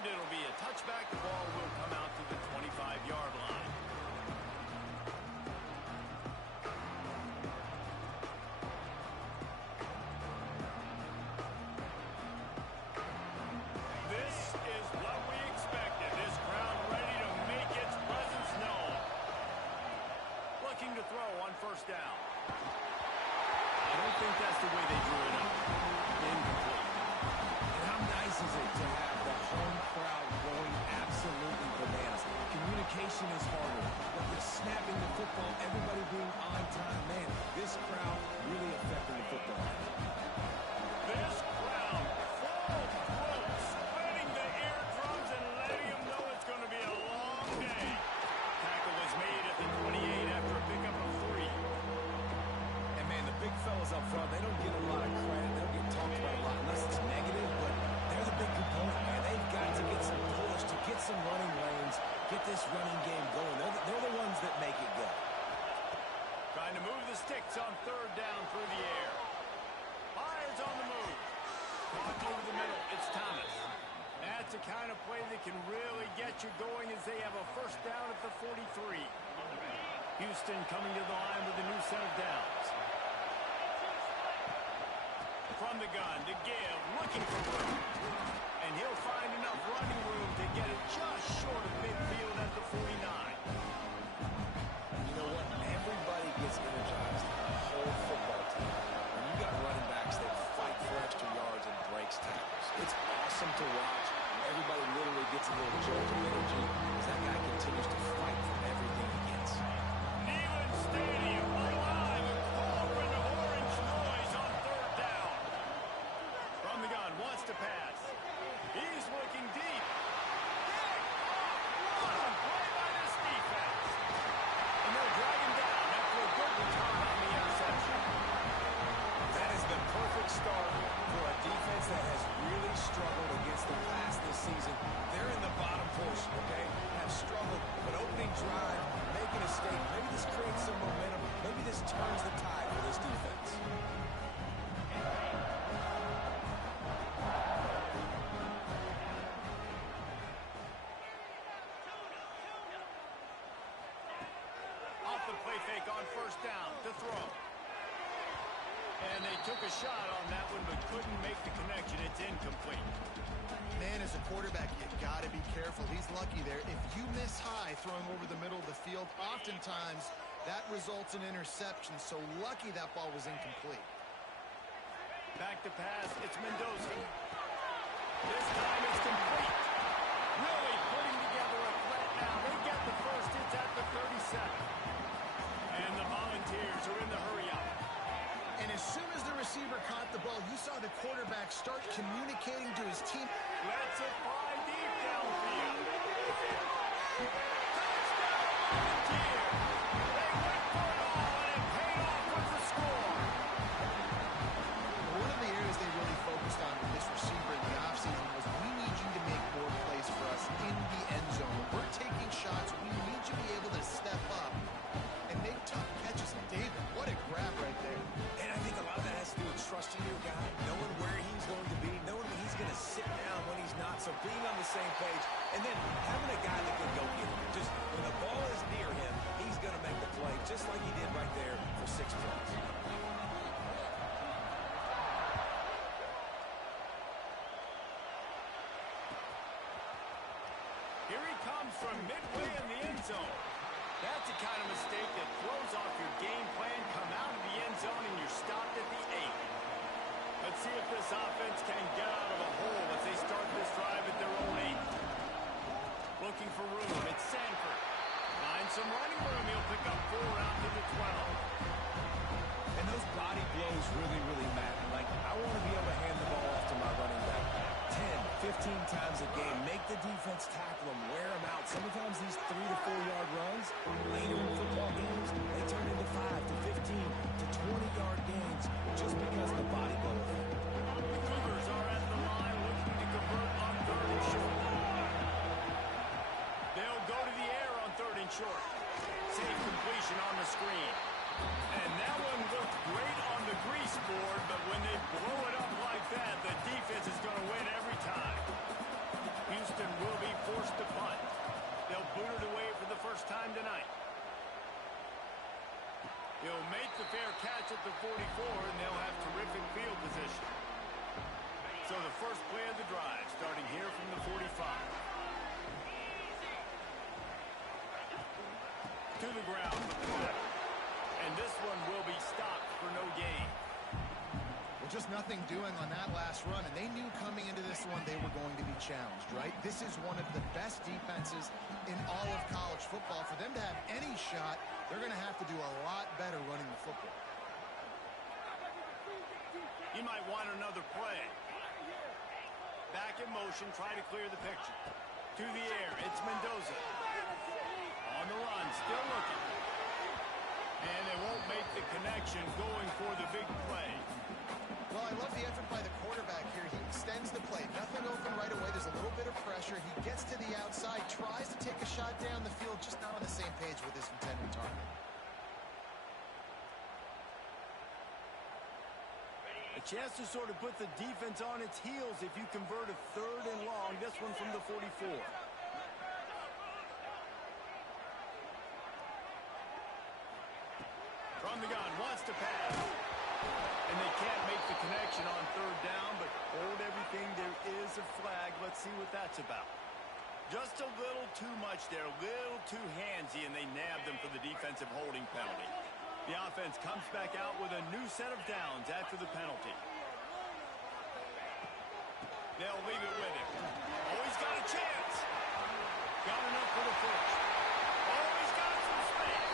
And it'll be a touchback. The ball will come out to the 25-yard line. This is what we expected. This crowd ready to make its presence known. Looking to throw on first down. I don't think that's the way they drew it up. Incomplete. And how nice is it to have the home crowd going absolutely bananas? Communication is harder, but the snapping the football, everybody being on time, man, this crowd really affecting the football. This crowd full throat, splitting the eardrums and letting them know it's going to be a long day. Tackle was made at the 28 after a pickup of 3. And man, the big fellas up front, they don't get a lot of credit. They don't get talked about a lot unless it's negative, but they're the big component, man. They've got to get some push, to get some running lanes, get this running game going. They're the ones that make it go. Trying to move the sticks on third down through the air. Fires on the move. Caught over the middle. It's Thomas. That's the kind of play that can really get you going as they have a first down at the 43. Houston coming to the line with a new set of downs. From the gun to give, looking for room. And he'll find enough running room to get it just short of midfield at the 49. You know what? Everybody gets energized in the whole football team when you got running backs that fight for extra yards and breaks tackles. It's awesome to watch. Everybody literally gets a little jolt of energy as that guy continues to fight for everything he gets. Neyland Stadium alive, a cauldron of orange noise on third down. From the gun, wants to pass. He's looking deep. What a play by this defense. And they'll drag him down after a good return on the interception. That is the perfect start for a defense that has really struggled against the pass this season. They're in the bottom portion, okay? Have struggled, but opening drive, making a statement. Maybe this creates some momentum. Maybe this turns the tide for this defense. Off the play fake on first down to throw. And they took a shot on that one, but couldn't make the connection. It's incomplete. Man, as a quarterback, you got to be careful. He's lucky there. If you miss high throwing over the middle of the field, oftentimes that results in interception. So lucky that ball was incomplete. Back to pass. It's Mendoza. This time it's complete. Really putting together a threat now. They get the first. It's at the 37. And the Volunteers are in the hurry-up. And as soon as the receiver caught the ball, you saw the quarterback start communicating to his team. Lets it fly deep downfield. Touchdown, Volunteers! They went for it all, and it paid off with the score. One of the areas they really focused on with this receiver in the offseason was we need you to make more plays for us in the end zone. When we're taking shots, we need you to be able to step up and make tough catches. David, what a grab right there. And I think a lot of that has to do with trusting your guy, knowing where he's going to be, knowing when he's going to sit down, when he's not. So being on the same page, and then having a guy that can go get him. Just when the ball is near him, he's going to make the play, just like he did right there for 6 points. Here he comes from midway in the end zone. That's the kind of mistake that throws off your game plan. Come out of the end zone and you're stopped at the 8. Let's see if this offense can get out of a hole as they start this drive at their own 8. Looking for room. It's Sanford. Finds some running room. He'll pick up 4 out to the 12. And those body blows really, really matter. Like, I want to be able to hand the ball off to my running back 10, 15 times a game. Make the defense tackle them, wear them out. Sometimes these 3 to 4 yard runs, later in football games, they turn into 5 to 15 to 20-yard gains just because of the body blow effect. The Cougars are at the line looking to convert on 3rd and short. They'll go to the air on 3rd and short. Safe completion on the screen. And that one looked great on the grease board, but when they blow it up like that, the defense is going to win every time. Houston first play of the drive, starting here from the 45. To the ground with the tackle. And this one will be stopped for no gain. Well, just nothing doing on that last run, and they knew coming into this one they were going to be challenged, right? This is one of the best defenses in all of college football. For them to have any shot, they're going to have to do a lot better running the football. You might want another play. Back in motion, try to clear the picture. To the air, it's Mendoza. On the run, still looking. And they won't make the connection going for the big play. Well, I love the effort by the quarterback here. He extends the play. Nothing open right away. There's a little bit of pressure. He gets to the outside, tries to take a shot down the field, just not on the same page with his intended target. A chance to sort of put the defense on its heels if you convert a 3rd and long. This one from the 44. From the gun, wants to pass. And they can't make the connection on 3rd down, but hold everything. There is a flag. Let's see what that's about. Just a little too much there, a little too handsy, and they nabbed them for the defensive holding penalty. The offense comes back out with a new set of downs after the penalty. They'll leave it with him. Oh, he's got a chance. Got enough for the first. Oh, he's got some space.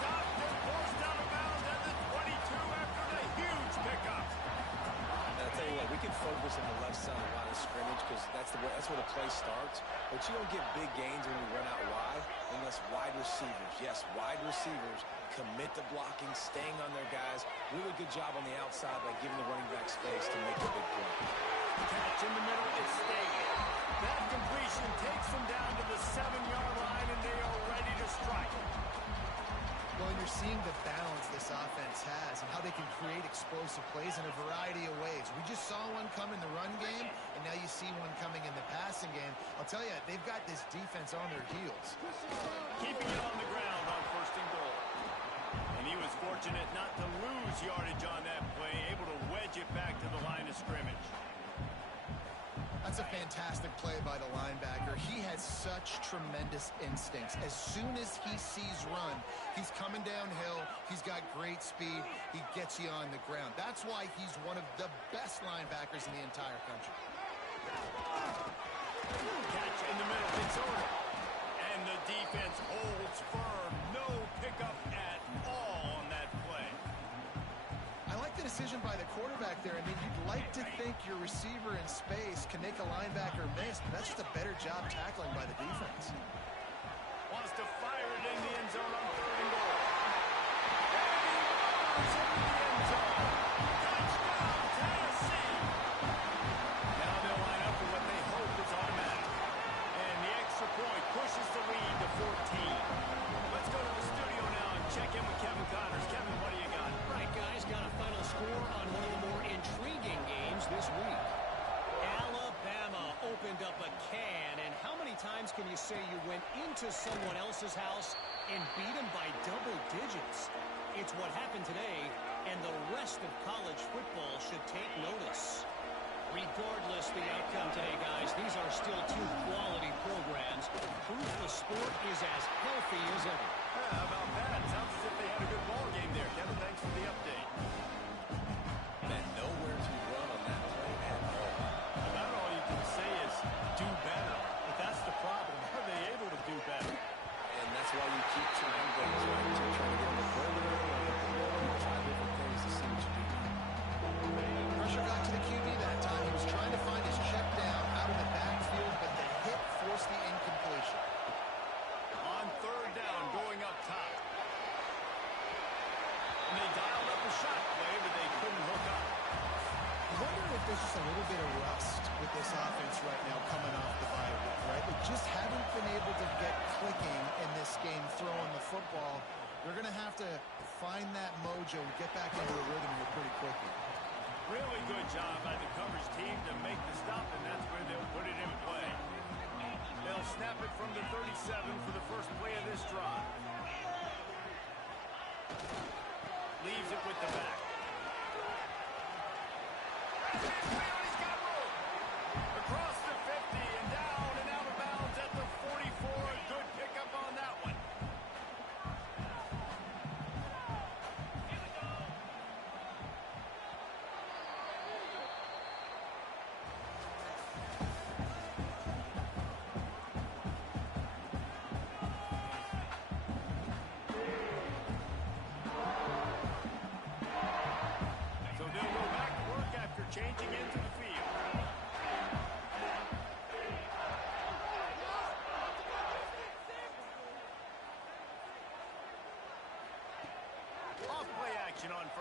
Stopped and forced out of bounds at the 22 after the huge pickup. And I'll tell you what, we can focus on the left side of the line of scrimmage because that's where the play starts. But you don't get big gains when we run out wide unless wide receivers, yes, wide receivers, commit to blocking, staying on their guys. Really good job on the outside by giving the running back space to make the big play. Catch in the middle, it's staying. That completion takes them down to the 7-yard line, and they are ready to strike. Well, you're seeing the balance this offense has and how they can create explosive plays in a variety of ways. We just saw one come in the run game, and now you see one coming in the passing game. I'll tell you, they've got this defense on their heels. Keeping it on the ground on 1st and goal. And he was fortunate not to lose yardage on that play, able to wedge it back to the line of scrimmage. That's a fantastic play by the linebacker. He has such tremendous instincts. As soon as he sees run, he's coming downhill. He's got great speed. He gets you on the ground. That's why he's one of the best linebackers in the entire country. Catch in the middle, it's over. And the defense holds firm. No pickup at all on that play. I like the decision by the quarterback there. I mean, you'd like to think your receiver in space can make a linebacker miss, but that's just a better job tackling by the defense. Wants to fire it in the end zone on 3rd and goal. And he fires into the end zone. Touchdown, Tennessee. Now they'll line up for what they hope is automatic. And the extra point pushes the lead to 14. Let's go to the studio now and check in with Kevin Connors. Kevin, what do you got? Right, guys, got a final score on one of the more intriguing games this week. Alabama opened up a can, and how many times can you say you went into someone else's house and beat them by double digits? It's what happened today, and the rest of college football should take notice. Regardless the outcome today, guys, these are still 2 quality programs. Proof the sport is as healthy as ever. How about that? Sounds as if they had a good ball game there. Kevin, thanks for the update. Man, nowhere to run on that play at all. About all you can say is do better. But that's the problem. Are they able to do better? And that's why you keep trying things, right? You're trying to get on the perimeter and try different things to see what you do. Pressure got to the QB that time. He was trying to find his check down out of the backfield, but the hit forced the incompletion. On 3rd down, going up top. And they dialed up a shot play, but they couldn't hook up. I wonder if there's just a little bit of rust with this offense right now coming off the bye week, right? They just haven't been able to get clicking in this game throwing the football. They're going to have to find that mojo and get back into a rhythm here pretty quickly. Really good job by the coverage team to make the stop, and that's where they'll put it in play. They'll snap it from the 37 for the first play of this drive. Leaves it with the back. He's got room.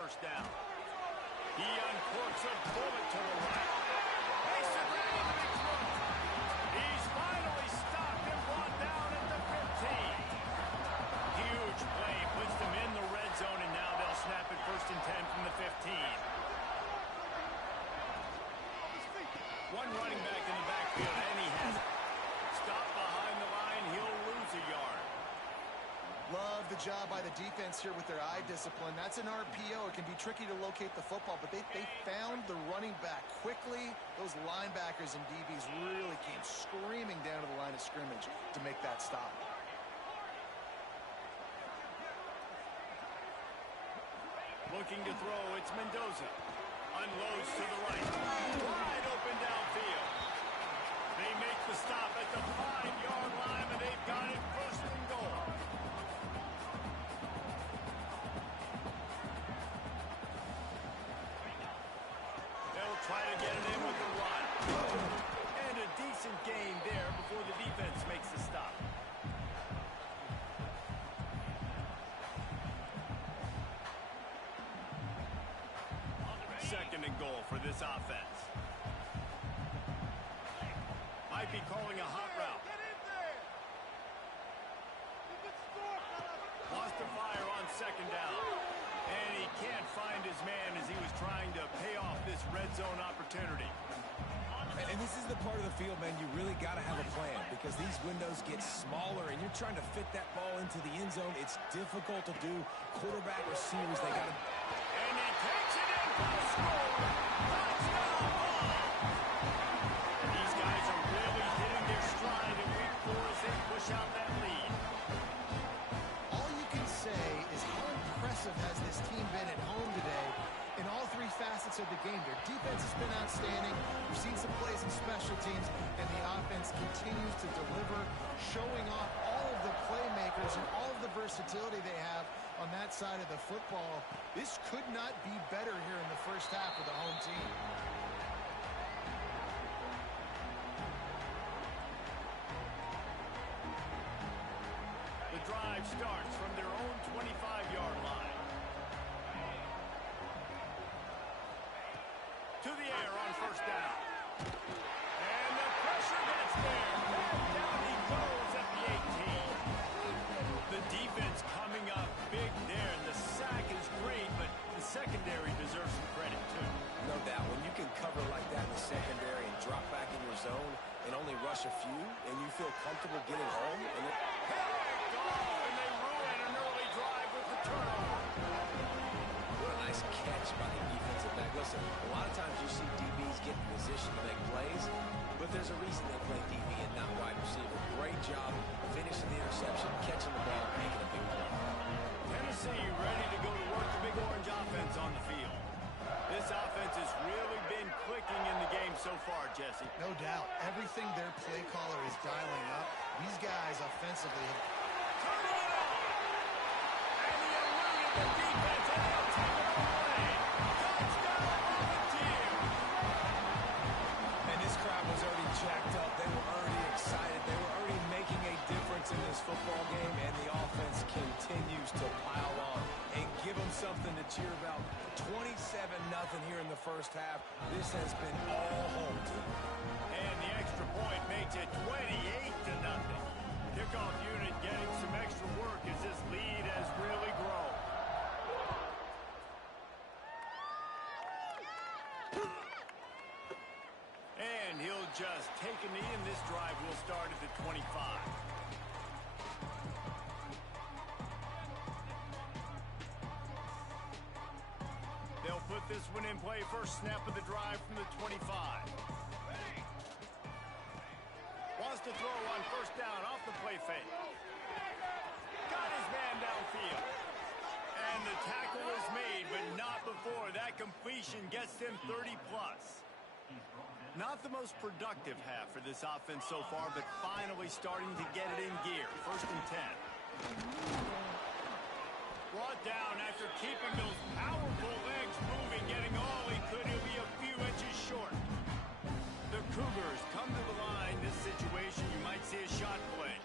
first down. He uncorks a bullet to the right. Makes the grab and he throws. He's finally stopped and brought down at the 15. Huge play puts them in the red zone, and now they'll snap it 1st and 10 from the 15. One running back in the backfield, and he has it. Stop behind the line, he'll lose a yard. Love the job by the defense here with their eye discipline. That's an RPO. It can be tricky to locate the football, but they found the running back quickly. Those linebackers and DBs really came screaming down to the line of scrimmage to make that stop. Looking to throw, it's Mendoza. Unloads to the right. Wide open downfield. They make the stop at the 5-yard line, and they've got it 1st and goal. They'll try to get it in with the run. And a decent gain there before the defense makes the stop. Second and goal for this offense. Might be calling a hot route. Lost the fire on 2nd down. And he can't find his man as he was trying to pay off this red zone opportunity. And this is the part of the field, man, you really got to have a plan because these windows get smaller and you're trying to fit that ball into the end zone. It's difficult to do. Quarterback, receivers, they got to... And he takes it in for the score. Touchdown ball. These guys are really hitting their stride in week 4 as they push out that lead. All you can say is how impressive has this team been at home today in all 3 facets of the game. Their defense has been outstanding. We've seen some plays in special teams, and the offense continues to deliver, showing off all of the playmakers and all of the versatility they have on that side of the football. This could not be better here in the first half of the home team. The drive starts from their own 25-yard line. To the air on 1st down. And the pressure gets there. And down he goes at the 18. The defense coming up big there. And the sack is great, but the secondary deserves some credit, too. No doubt. When you can cover like that in the secondary and drop back in your zone and only rush a few, and you feel comfortable getting home, and And they ruin an early drive with the turnover. what a nice catch by the defensive back. Listen, a lot of times you see DBs get in position to make plays, but there's a reason they play DB and not wide receiver. Great job finishing the interception, catching the ball, making a big play. Tennessee ready to go to work the Big Orange offense on the field. This offense has really been clicking in the game so far, Jesse. No doubt. Everything their play caller is dialing up, these guys offensively have... Turning it on! And he eluded the defense, and they'll take it away. Touchdown, Volunteer! And this crowd was already jacked up. They were already excited. They were already making a difference in this football game, and the offense continues to pile on and give them something to cheer about. 27-0 here in the first half. This has been all home team. And the extra point makes it 28-0. Kickoff unit getting some extra work as this lead has really grown. And he'll just take a knee, and this drive will start at the 25. They'll put this one in play. First snap of the drive from the 25. Wants to throw on 1st down off the play fake. Got his man downfield. And the tackle is made, but not before that completion gets them 30-plus. Not the most productive half for this offense so far, but finally starting to get it in gear. 1st and 10. Brought down after keeping those powerful legs moving, getting all he could. He'll be a few inches short. The Cougars come to the line. This situation, you might see a shot play.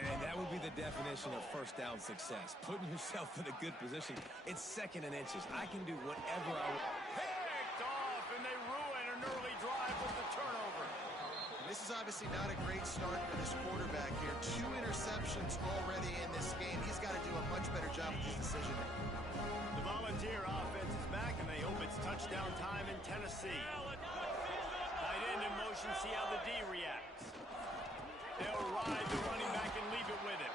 And that would be the definition of first down success. Putting yourself in a good position. It's 2nd and inches. I can do whatever I want. Picked off, and they ruin an early drive with the turnover. This is obviously not a great start for this quarterback here. 2 interceptions already in this game. He's got to do a much better job with his decision-making. The Volunteer offense is back, and they hope it's touchdown time in Tennessee. Tight end in motion, see how the D reacts. They'll ride the running back and leave it with him.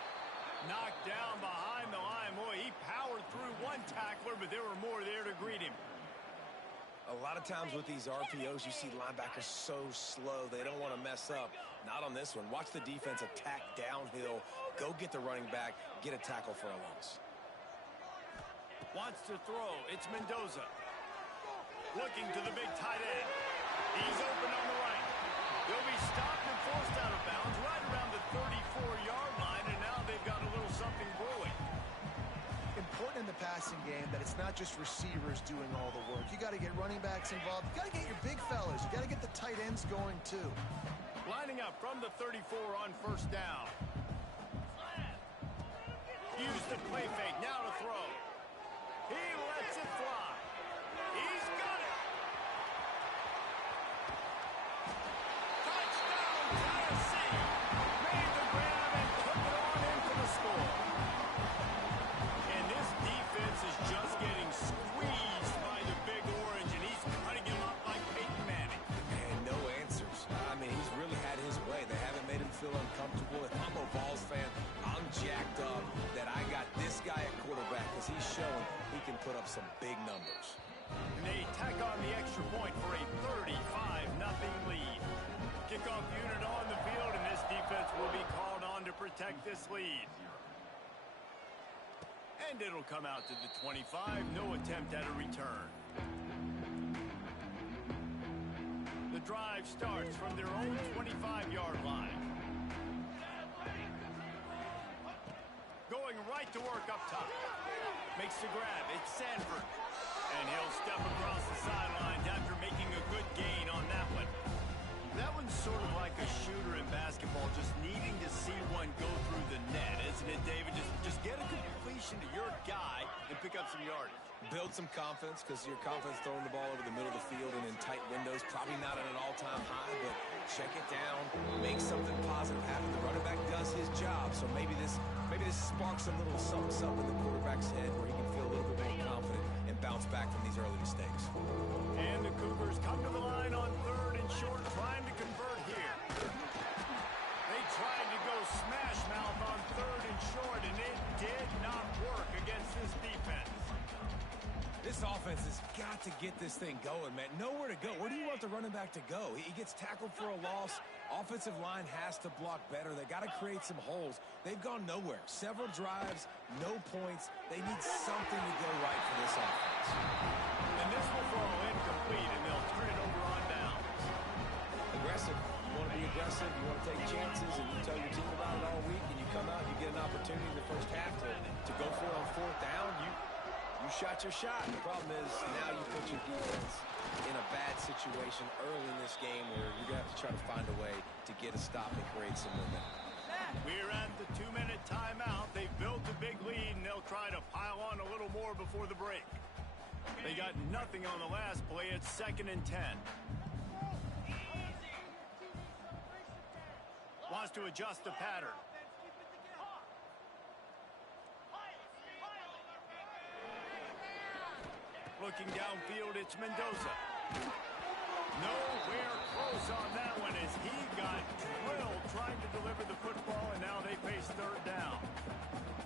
Knocked down behind the line. Boy, he powered through one tackler, but there were more there to greet him. A lot of times with these RPOs, you see linebackers so slow. They don't want to mess up. Not on this one. Watch the defense attack downhill. Go get the running back. Get a tackle for a loss. Wants to throw. It's Mendoza. Looking to the big tight end. He's open on the right. They'll be stopped and forced out of bounds right around the 34-yard line, and now they've got a little something brewing. Important in the passing game that it's not just receivers doing all the work. You got to get running backs involved. You got to get your big fellas. You got to get the tight ends going too. Lining up from the 34 on first down. Use the play fake. Now to throw. He lets it fly. He's got it. Touchdown, Tennessee. Made the grab and took it on in for the score. And this defense is just getting squeezed by the Big Orange, and he's cutting him up like Peyton Manning. And no answers. I mean, he's really had his way. They haven't made him feel uncomfortable. If I'm a Vols fan, I'm jacked up that I got this guy at quarterback because he's showing he can put up some big numbers. And they tack on the extra point for a 35-0 lead. Kickoff unit on the field, and this defense will be called on to protect this lead. And it'll come out to the 25. No attempt at a return. The drive starts from their own 25-yard line. Going right to work up top. Makes the grab. It's Sanford. And he'll step across the sidelines after making a good gain on that one. That one's sort of like a shooter in basketball, just needing to see one go through the net, isn't it, David? Just get a completion to your guy and pick up some yardage. Build some confidence because your confidence throwing the ball over the middle of the field and in tight windows, probably not at an all-time high, but check it down, make something positive happen. The running back does his job, so maybe this sparks a little something in the quarterback's head where he can feel a little bit more confident and bounce back from these early mistakes. And the Cougars come to the line on 3rd and short, trying to convert here. They tried to go smash mouth on 3rd and short, and it did not work against this defense. This offense has got to get this thing going, man. Nowhere to go. Where do you want the running back to go? He gets tackled for a loss. Offensive line has to block better. They got to create some holes. They've gone nowhere. Several drives, no points. They need something to go right for this offense. And this will fall incomplete, and they'll turn it over on downs. Aggressive. You want to be aggressive. You want to take chances, and you tell your team about it all week, and you come out, you get an opportunity in the first half to go for it on 4th down. You shot your shot. The problem is now you put your defense in a bad situation early in this game where you're going to have to try to find a way to get a stop and create some momentum. We're at the 2-minute timeout. They've built a big lead, and they'll try to pile on a little more before the break. They got nothing on the last play. It's 2nd and 10. Wants to adjust the pattern. Looking downfield, it's Mendoza. Nowhere close on that one as he got drilled trying to deliver the football, and now they face 3rd down.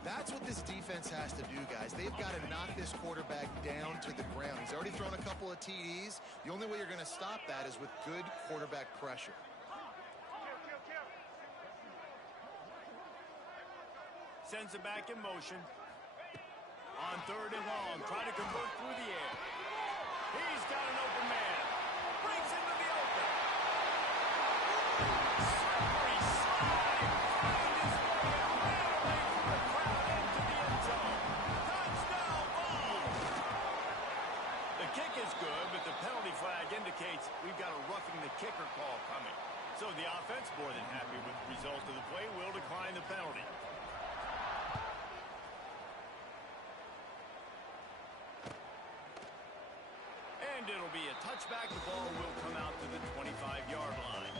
That's what this defense has to do, guys. They've got to knock this quarterback down to the ground. He's already thrown a couple of TDs. The only way you're going to stop that is with good quarterback pressure. Sends it back in motion. On 3rd and long, trying to convert through the air. He's got an open man. Brings into the open. Slippery slide. Find his way and ran away from the crowd into the end zone. Touchdown, Vols! The kick is good, but the penalty flag indicates we've got a roughing the kicker call coming. So the offense, more than happy with the result of the play, will decline the penalty. And it'll be a touchback. The ball will come out to the 25-yard line.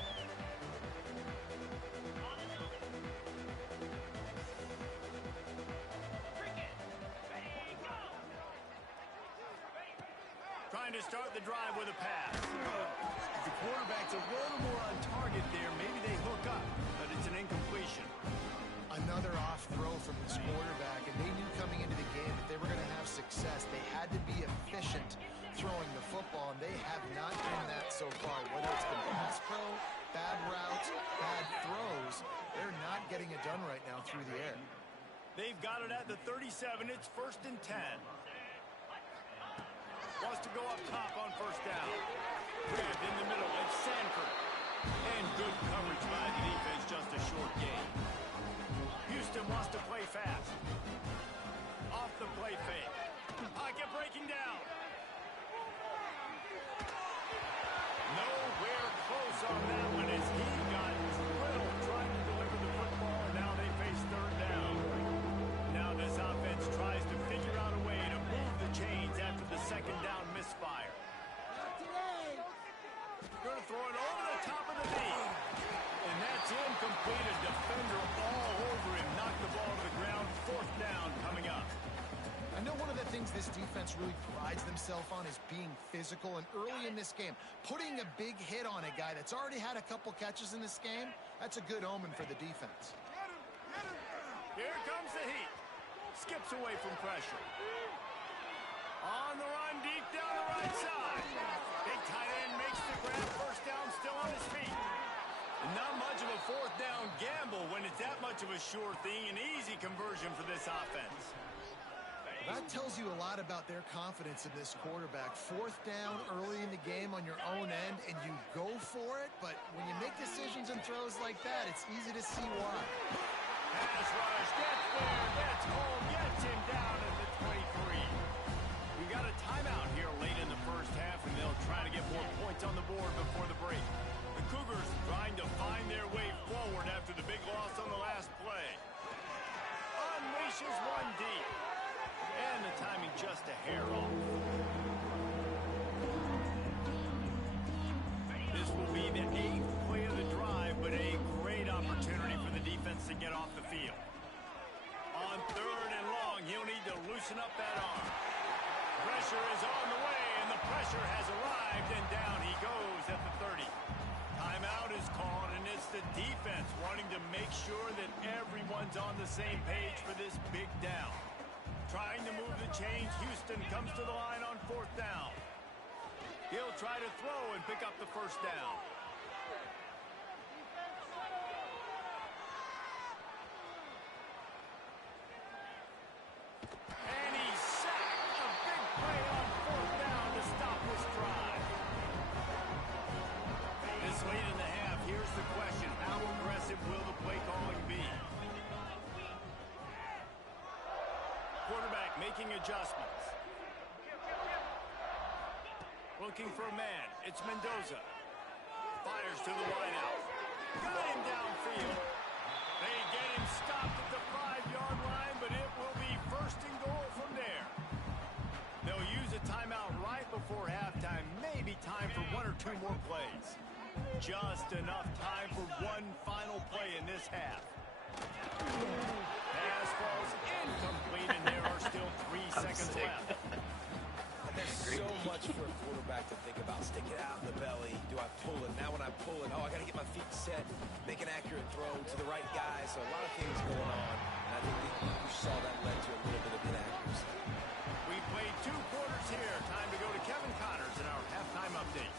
Trying to start the drive with a pass. The quarterback's a little more on target there. Maybe they hook up, but it's an incompletion. Another off throw from this quarterback, and they knew coming into the game that they were going to have success. They had to be efficient throwing the football, and they have not done that so far. Whether it's been pass pro, bad routes, bad throws, they're not getting it done right now through the air. They've got it at the 37. It's 1st and 10. Wants to go up top on 1st down. Grabbed in the middle. It's Sanford. And good coverage by the defense. Just a short gain. Houston wants to play fast. Off the play fake. Pocket breaking down. Nowhere close on that one as he got drilled trying to deliver the football, and now they face 3rd down. Now this offense tries to figure out a way to move the chains after the 2nd down misfire. Going to throw it over the top of the knee. And that's incomplete. A defender all over him. Knocked the ball to the ground. 4th down coming up. I know one of the things this defense really prides themselves on is being physical, and early in this game, putting a big hit on a guy that's already had a couple catches in this game, that's a good omen for the defense. Here comes the heat. Skips away from pressure. On the run, deep down the right side. Big tight end makes the grab. 1st down, still on his feet. And not much of a 4th down gamble when it's that much of a sure thing. An easy conversion for this offense. That tells you a lot about their confidence in this quarterback. 4th down early in the game on your own end, and you go for it, but when you make decisions and throws like that, it's easy to see why. Pass rush, gets there, gets home, gets him down at the 23. We've got a timeout here late in the 1st half, and they'll try to get more points on the board before the break. The Cougars trying to find their way forward after the big loss on the last play. Unleashes one deep. And the timing just a hair off. This will be the 8th play of the drive, but a great opportunity for the defense to get off the field. On 3rd and long, he'll need to loosen up that arm. Pressure is on the way, and the pressure has arrived, and down he goes at the 30. Timeout is called, and it's the defense wanting to make sure that everyone's on the same page for this big down. Trying to move the chains. Houston comes to the line on 4th down. He'll try to throw and pick up the 1st down. And he's sacked. A big play on 4th down to stop this drive. This late in the half, here's the question. How aggressive will the play calling be? Quarterback making adjustments. Looking for a man. It's Mendoza. Fires to the wideout. Got him downfield. They get him stopped at the 5-yard line, but it will be 1st and goal from there. They'll use a timeout right before halftime. Maybe time for 1 or 2 more plays. Just enough time for one final play in this half. Pass falls incomplete, and there are still 3 seconds left. There's so much for a quarterback to think about. Stick it out in the belly. Do I pull it? Now when I pull it, I got to get my feet set, make an accurate throw to the right guy. So a lot of things going on, and I think you saw that led to a little bit of inaccuracy. We played 2 quarters here. Time to go to Kevin Connors in our halftime update.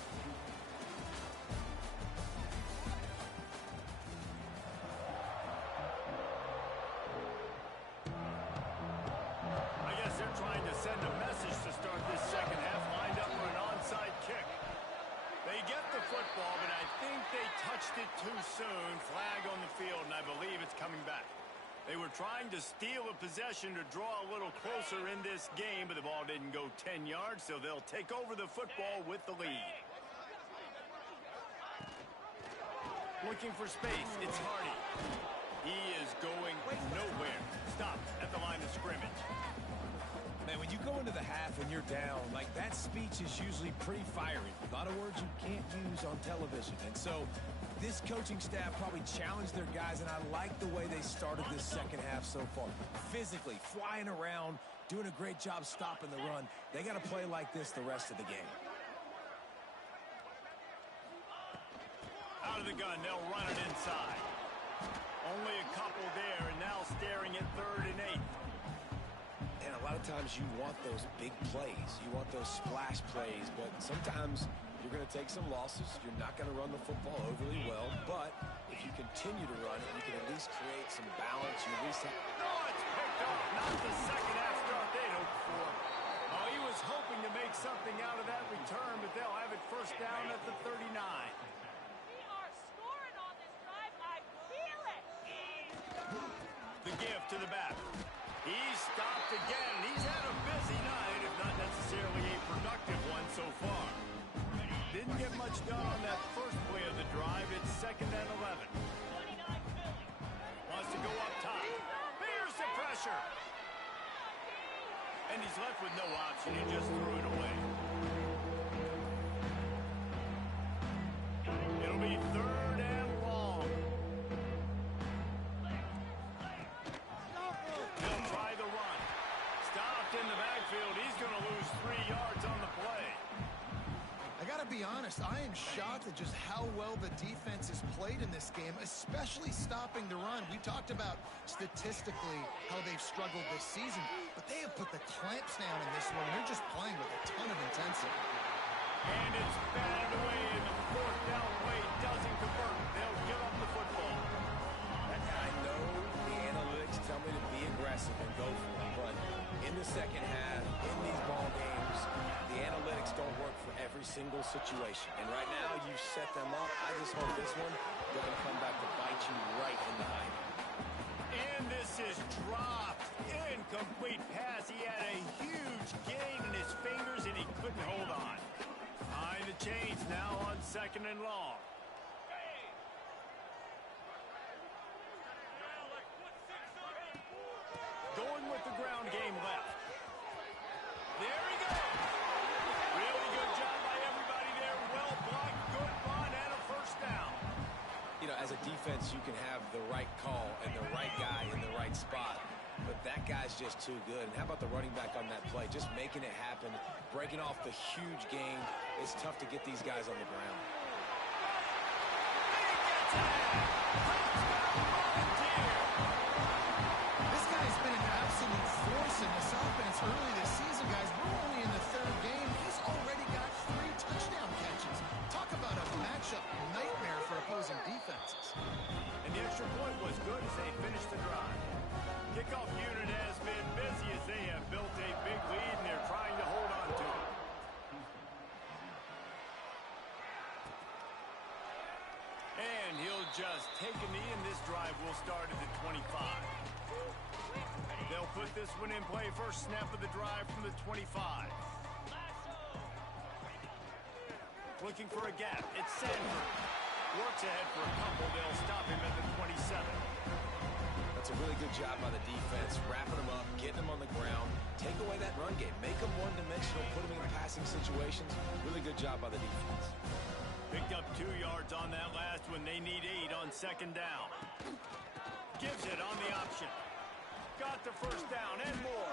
Trying to send a message to start this 2nd half, lined up for an onside kick. They get the football, but I think they touched it too soon. Flag on the field, and I believe it's coming back. They were trying to steal a possession to draw a little closer in this game, but the ball didn't go 10 yards, so they'll take over the football with the lead. Looking for space. It's Hardy. He is going nowhere. Stop at the line of scrimmage. Man, when you go into the half and you're down, like, that speech is usually pretty fiery. A lot of words you can't use on television. And so this coaching staff probably challenged their guys, and I like the way they started this second half so far. Physically, flying around, doing a great job stopping the run. They got to play like this the rest of the game. Out of the gun, they'll run it inside. Only a couple there, and now staring at 3rd and 8. And a lot of times you want those big plays. You want those splash plays, but sometimes you're going to take some losses. You're not going to run the football overly well, but if you continue to run it, you can at least create some balance. You at least have... Oh, it's picked off. Not the second half start they'd hoped for. Oh, he was hoping to make something out of that return, but they'll have it first down at the 39. The give to the back. He's stopped again. He's had a busy night, if not necessarily a productive one so far. Didn't get much done on that first play of the drive. It's 2nd and 11. Wants to go up top. Here's the pressure. And he's left with no option. He just threw it away. It'll be 3rd and long. They'll try the run. Stopped in the backfield. He's going to lose 3 yards on the play. I got to be honest, I am shocked at just how well the defense has played in this game, especially stopping the run. We talked about statistically how they've struggled this season, but they have put the clamps down in this one. They're just playing with a ton of intensity. And it's batted away, and the 4th down play doesn't convert. They'll give up the football. I know the analytics tell me to be aggressive and go for it, but in the second half, in these ball games, the analytics don't work for every single situation. And right now, you set them up. I just hope this one doesn't come back to bite you right in the eye. And this is dropped. Incomplete pass. He had a huge gain in his fingers, and he couldn't hold on. Behind the chains now on 2nd and long. Going with the ground game left. There he goes. Really good job by everybody there. Well blocked, good run, and a first down. You know, as a defense, you can have the right call and the right guy in the right spot, but that guy's just too good. And how about the running back on that play? Just making it happen, breaking off the huge gain. It's tough to get these guys on the ground. This guy's been an absolute force in this offense early this season, guys. We're only in the 3rd game. He's already got 3 touchdown catches. Talk about a matchup nightmare for opposing defenses. And the extra point was good as they finished the drive. Kickoff unit has been busy as they have built a big lead, and they're trying to hold on to it. And he'll just take a knee, and this drive will start at the 25. They'll put this one in play. First snap of the drive from the 25. Looking for a gap. It's Sanford. Works ahead for a couple. They'll stop him at the 27. That's a really good job by the defense, wrapping them up, getting them on the ground, take away that run game, make them one-dimensional, put them in passing situations. Really good job by the defense. Picked up 2 yards on that last one. They need 8 on 2nd down. Gives it on the option. Got the first down and more.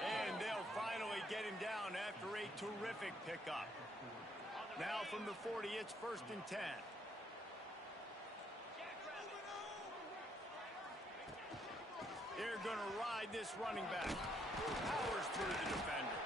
And they'll finally get him down after a terrific pickup. Now from the 40, it's 1st and 10. They're going to ride this running back. Powers through the defender.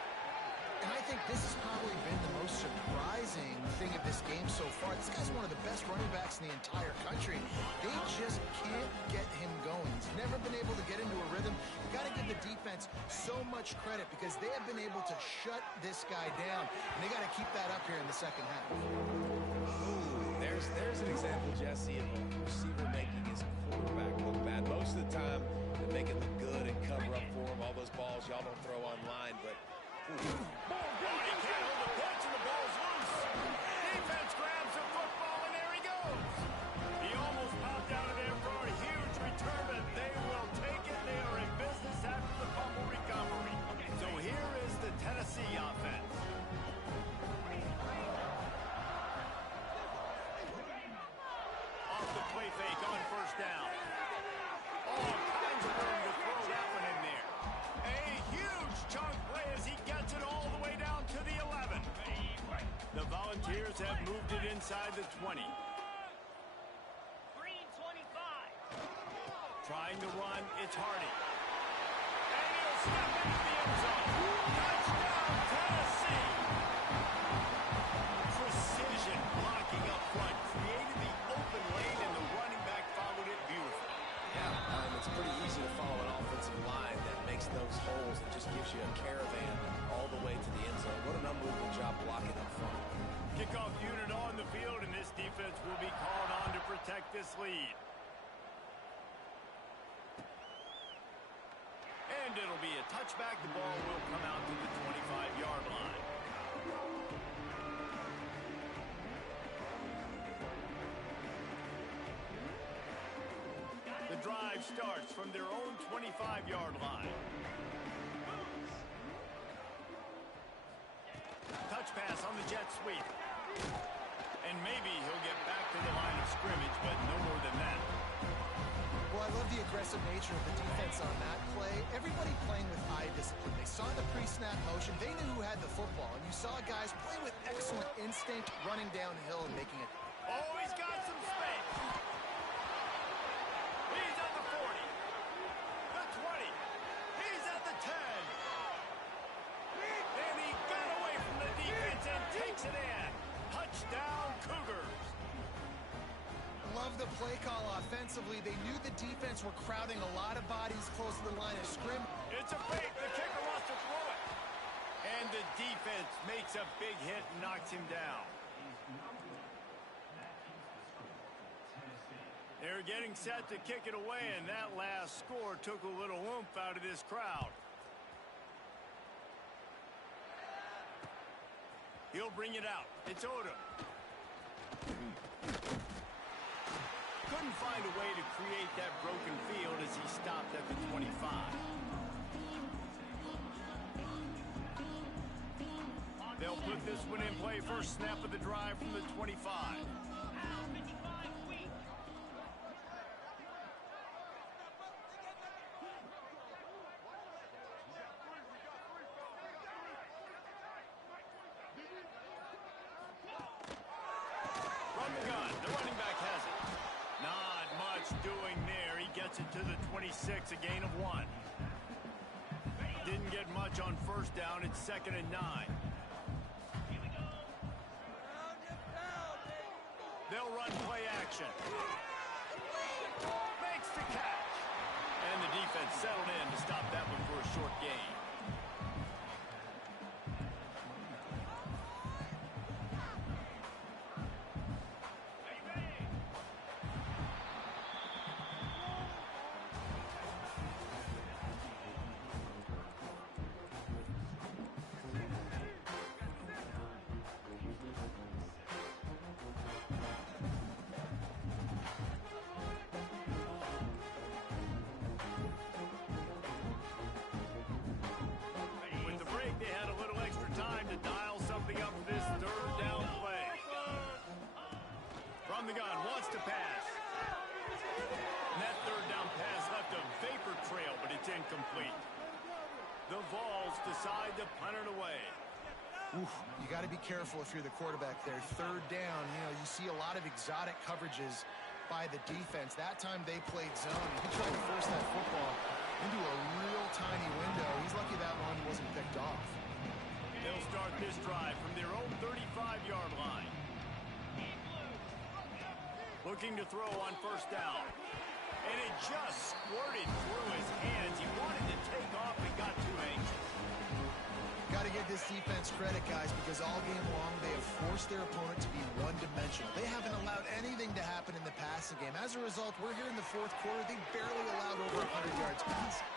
And I think this has probably been the most surprising thing of this game so far. This guy's one of the best running backs in the entire country. They just can't get him going. He's never been able to get into a rhythm. You got to give the defense so much credit because they have been able to shut this guy down. And they got to keep that up here in the second half. Ooh, there's an example, Jesse, of a receiver making his quarterback look bad. Most of the time, they make it look good and cover up for him. All those balls y'all don't throw online, but... He can't hold the punch and the ball's loose. Defense grabs the football and there he goes. play fake on first down. All kinds of room to throw that one in there. A huge chunk play as he gets it all the way down to the 11. The Volunteers have moved it inside the 20. Green 25. Trying to run, it's Hardy. And he'll step into the end zone. Touchdown, Tennessee! Precision blocking up front created the open lane, and the running back followed it beautifully. Yeah, it's pretty easy to follow an offensive line that makes those holes and just gives you a caravan all the way to the end zone. What an unbelievable job blocking up front. Kickoff unit on the field, and this defense will be called on to protect this lead. And it'll be a touchback. The ball will come out to the 25-yard line. The drive starts from their own 25-yard line. Touch pass on the jet sweep. And maybe he'll get back to the line of scrimmage, but no more than that. Well, I love the aggressive nature of the defense on that play. Everybody playing with eye discipline. They saw the pre-snap motion. They knew who had the football. And you saw guys play with excellent instinct, running downhill and making it. Oh, he's got some space. He's at the 40. The 20. He's at the 10. And he got away from the defense and takes it in. Touchdown, Cougars. Love the play call offensively. They knew the defense were crowding a lot of bodies close to the line of scrimmage. It's a fake. The kicker wants to throw it. And the defense makes a big hit and knocks him down. They're getting set to kick it away, and that last score took a little oomph out of this crowd. He'll bring it out. It's Odom. Couldn't find a way to create that broken field as he stopped at the 25. They'll put this one in play. First snap of the drive from the 25. From the gun, the running back has it. Not much doing there. He gets it to the 26, a gain of 1. Didn't get much on first down. It's 2nd and 9. They'll run play action. Makes the catch. And the defense settled in to stop that one for a short gain. The gun wants to pass. And that third down pass left a vapor trail, but it's incomplete. The Vols decide to punt it away. Oof, you got to be careful if you're the quarterback there. Third down, you see a lot of exotic coverages by the defense. That time they played zone. He tried to force that football into a real tiny window. He's lucky that one wasn't picked off. They'll start this drive from their own 35-yard line. Looking to throw on first down. And it just squirted through his hands. He wanted to take off and got too anxious. Got to give this defense credit, guys, because all game long they have forced their opponent to be one-dimensional. They haven't allowed anything to happen in the passing game. As a result, we're here in the fourth quarter. They barely allowed over 100 yards passing.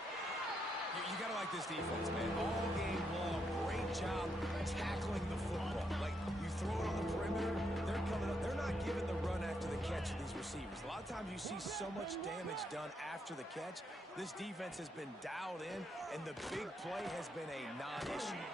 You got to like this defense, man. All game long, great job tackling the football. Like, you throw it on the perimeter, they're coming up. They're not giving the run after the catch of these receivers. A lot of times you see so much damage done after the catch. This defense has been dialed in, and the big play has been a non-issue.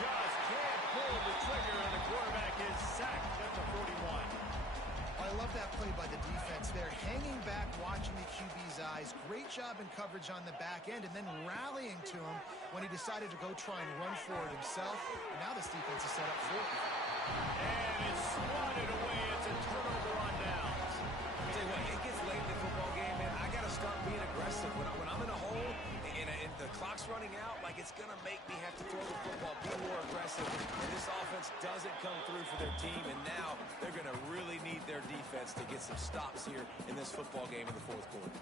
Just can't pull the trigger, and the quarterback is sacked at the 41. I love that play by the defense there. Hanging back, watching the QB's eyes. Great job in coverage on the back end, and then rallying to him when he decided to go try and run for it himself. And now this defense is set up for it. And it's swatted away. It's a turnover on downs. I'll tell you what, it gets late in the football game, man. I got to start being aggressive. When I'm in a hole and the clock's running out, like, it's going to make me have to throw the football, be more aggressive. And this offense doesn't come through for their team, and now they're going to really need their defense to get some stops here in this football game in the fourth quarter.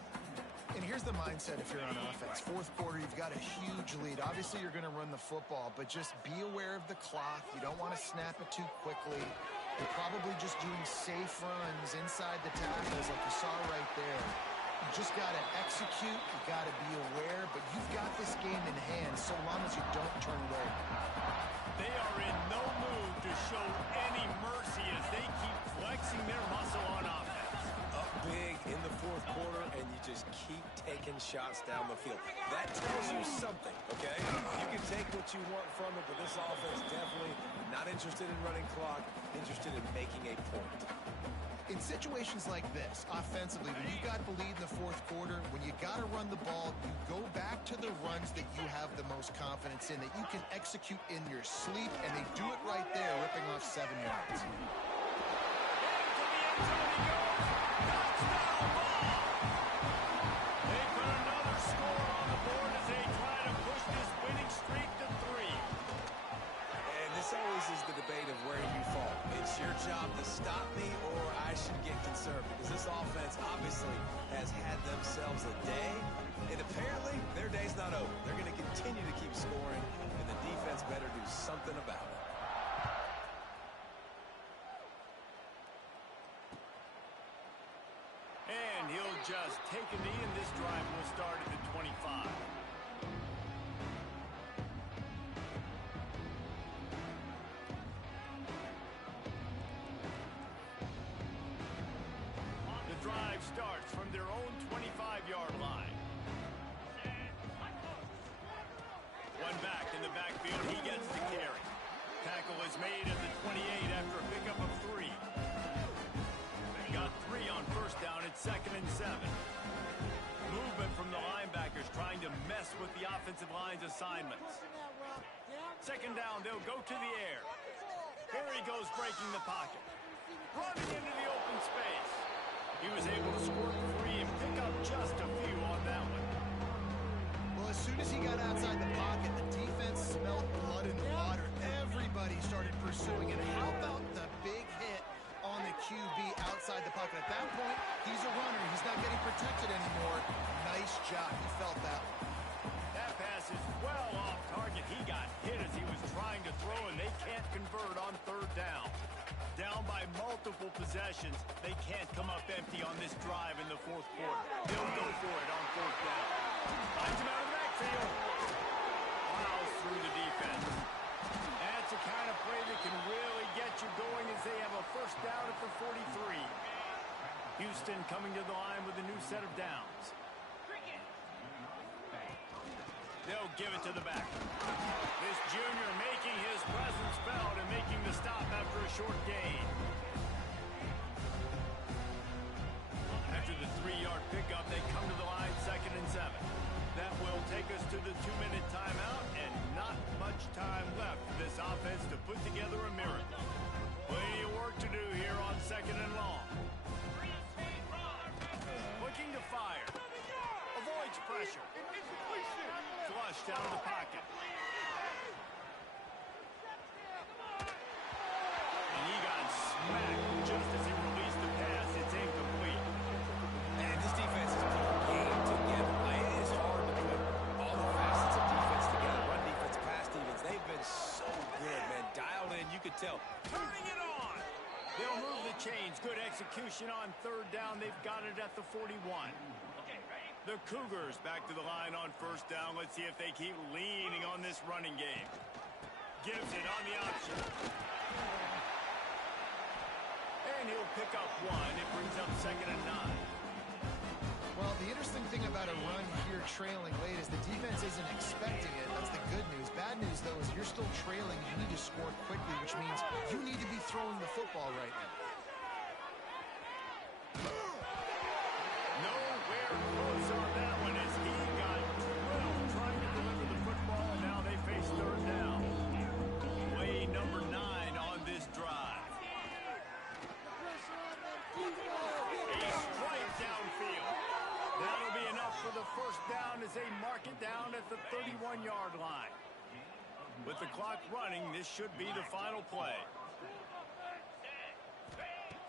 And here's the mindset if you're on offense. Fourth quarter, you've got a huge lead. Obviously, you're going to run the football, but just be aware of the clock. You don't want to snap it too quickly. You're probably just doing safe runs inside the tackles like you saw right there. You just got to execute. You got to be aware, but you've got this game in hand so long as you don't turn it over. They are in no mood to show any mercy as they keep flexing their muscle on offense. Up big in the fourth quarter, and you just keep taking shots down the field. That tells you something, okay? You can take what you want from it, but this offense definitely not interested in running clock, interested in making a point. In situations like this, offensively, when you've got the lead in the fourth quarter, when you got to run the ball, you go back to the runs that you have the most confidence in, that you can execute in your sleep, and they do it right there, ripping off 7 yards. They put another score on the board as they try to push this winning streak to 3. And this always is the debate of where you fall. It's your job to stop me, or I should get concerned, because this offense obviously has had themselves a day, and apparently their day's not over. They're going to continue to keep scoring, and the defense better do something about it. And he'll just take a knee, and this drive will start at the 25. The drive starts from their own 25-yard line. One back in the backfield. He gets the carry. Tackle is made at the 28 after a pickup of 3. Got 3 on first down at 2nd and 7. Movement from the linebackers trying to mess with the offensive line's assignments. 2nd down, they'll go to the air. Here he goes breaking the pocket. Running into the open space. He was able to squirt free and pick up just a few on that one. Well, as soon as he got outside the pocket, the defense smelled blood in the water. Everybody started pursuing it. How about the big hit on the QB outside the pocket? At that point, he's a runner. He's not getting protected anymore. Nice job. He felt that one. That pass is well off target. He got hit as he was trying to throw, and they can't convert on 3rd down. Down by multiple possessions, they can't come up empty on this drive in the 4th quarter. They'll go for it on 4th down. Finds him out of the backfield. Plows through the defense. That's the kind of play that can really get you going as they have a 1st down at the 43. Houston coming to the line with a new set of downs. They'll give it to the back. This junior making his presence felt and making the stop after a short gain. After the 3-yard pickup, they come to the line 2nd and 7. That will take us to the 2-minute timeout, and not much time left for this offense to put together a miracle. Plenty of work to do here on 2nd and long. Looking to fire. Avoids pressure. Flushed out of the pocket. And he got smacked just as he released the pass. It's incomplete. And this defense has put a game together. It is hard to put all the facets of defense together. Run defense, pass defense. They've been so good, man. Dialed in, you could tell. Turning it on. They'll move the chains. Good execution on 3rd down. They've got it at the 41. The Cougars back to the line on 1st down. Let's see if they keep leaning on this running game. Gives it on the option. And he'll pick up 1. It brings up 2nd and 9. Well, the interesting thing about a run here trailing late is the defense isn't expecting it. That's the good news. Bad news, though, is you're still trailing. You need to score quickly, which means you need to be throwing the football right now. 31-yard line. With the clock running, this should be the final play.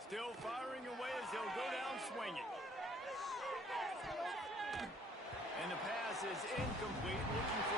Still firing away as they'll go down swinging. And the pass is incomplete, looking for